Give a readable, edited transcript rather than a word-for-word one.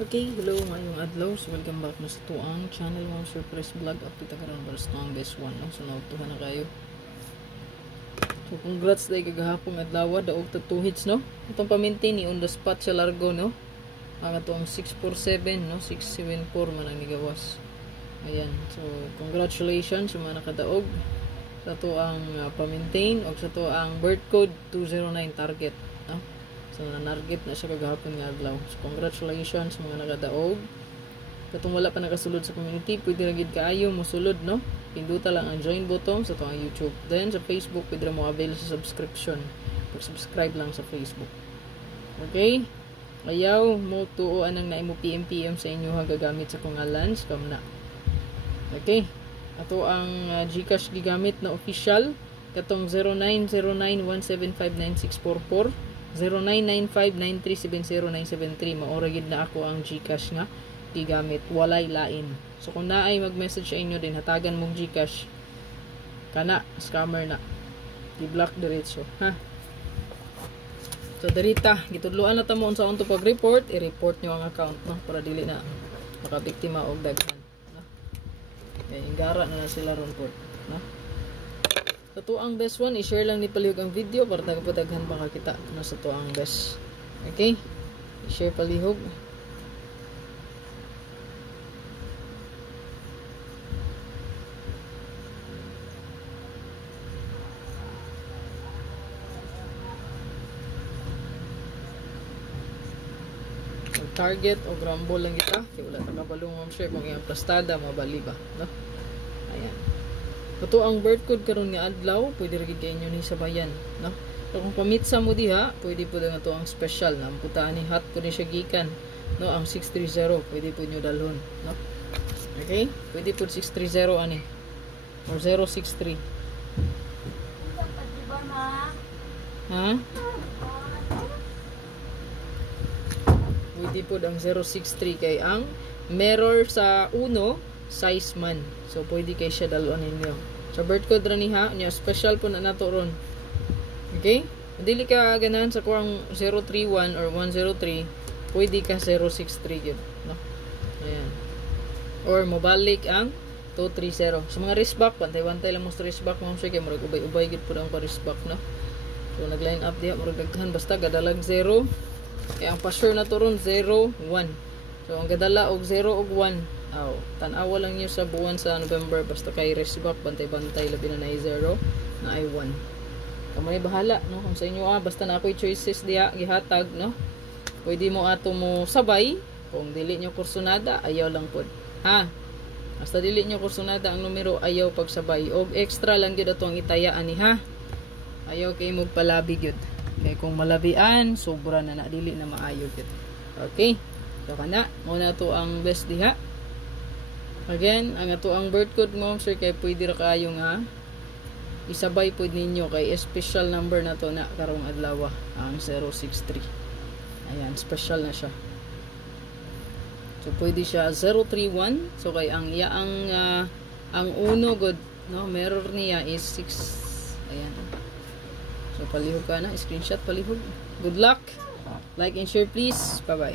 Okay, hello ngayong adlaw. So welcome back na sa tuang channel mo surprise vlog update karon para sa tuang best one no. So nautuhan na kayo. So congrats day kagahapon adlaw daog to hits no. Itong pa-maintain ni on the spot sa largo no. Ang atong 647 no, 674 man ang nigawas. Ayan. So congratulations sa mga nakadaog sa tuang pa-maintain o sa tuang birth code 209 target no. So, nanarget na siya kagahapon nga adlaw. So, congratulations mga nakadaog. Katong wala pa nakasulod sa community, pwede na gid kaayo mo sulod, no? Pinduta lang ang join button sa tuwang YouTube. Then, sa Facebook, pwede mo avail sa subscription. Pag-subscribe lang sa Facebook. Okay? Ayaw mo tuoan ang naimo PM sa inyo ha gagamit sa kungalan. Scam na. Okay? Ato ang GCash gigamit na official. Katong 090917599644. 099593700973 maora gid na ako ang GCash nga gigamit walay lain. So kung naay mag-message sa inyo din hatagan mong GCash kana scammer na i-block diretso ha. So dirita gitudloan na ta mo unsa unto pag-report i-report nyo ang account no para dili na makabiktima og daghan no. Kay ingara na sila ron port no. Sa tuang best one, i-share lang ni palihog ang video para tagapadaghan pa kakita na sa tuang best. Okay? I-share palihog. Ang target o grumble lang kita. Kaya wala nakabalong share kung yung plastada, mabali ba? No? Ayan. Ito ang birth code karon nga adlaw, pwede ra gid kay inyo ni sabayan, no? So kung pamitsa mo diha, pwede pud nga to ang special na amputaan ni hot ko ni siya gikan, no? Ang 630, pwede pud nyo dalhon, no? Okay? Pwede pud 630 ani. Or 063. Ha? Pwede pud ang 063 kay ang mirror sa uno size man. So pwede kay siya dalhon ninyo. Sa birth code ra ni ha, nya special po na nato ron. Okay? Dili ka ganahan sa kuang 031 or 103, pwede ka 063 gyud, no? Ayan. Or mobalik ang 230. Sa mga wristback, pantay-pantay lang mo sa wristback, mo sige murag ubay-ubay gid pud ang wristback, no? So nag-line up diha murag daghan basta gadalag 0. Kaya ang pa-sure na to ron 0 1. So ang gadala og 0 ug 1. Oh, tanawa lang niyo sa buwan sa November basta kay wristback bantay-bantay labi na 0 na ay 1. Kamay bahala no kung sa inyo basta na ako'y choices diha gihatag no. Pwede mo ato mo sabay kung dili nyo kursunada ayaw lang pod. Ha. Basta dili nyo kursunada ang numero ayaw pagsabay og extra lang gyud atong itaya ani ha. Ayaw kay mo palabi gyud. Kay kung malabian sobra na dili na maayo gyud. Okay? So kana mo na to ang best diha. Again, ang ato ang birth code mo, sir, kay pwede ra kayo nga isabay pud ninyo kay special number na to na karong adlaw ang 063. Ayan, special na siya. So pwede siya 031. So kay ang ang uno good, no, mirror niya is 6. Ayan. So palihog ka na, screenshot palihog. Good luck. Like and share please. Bye-bye.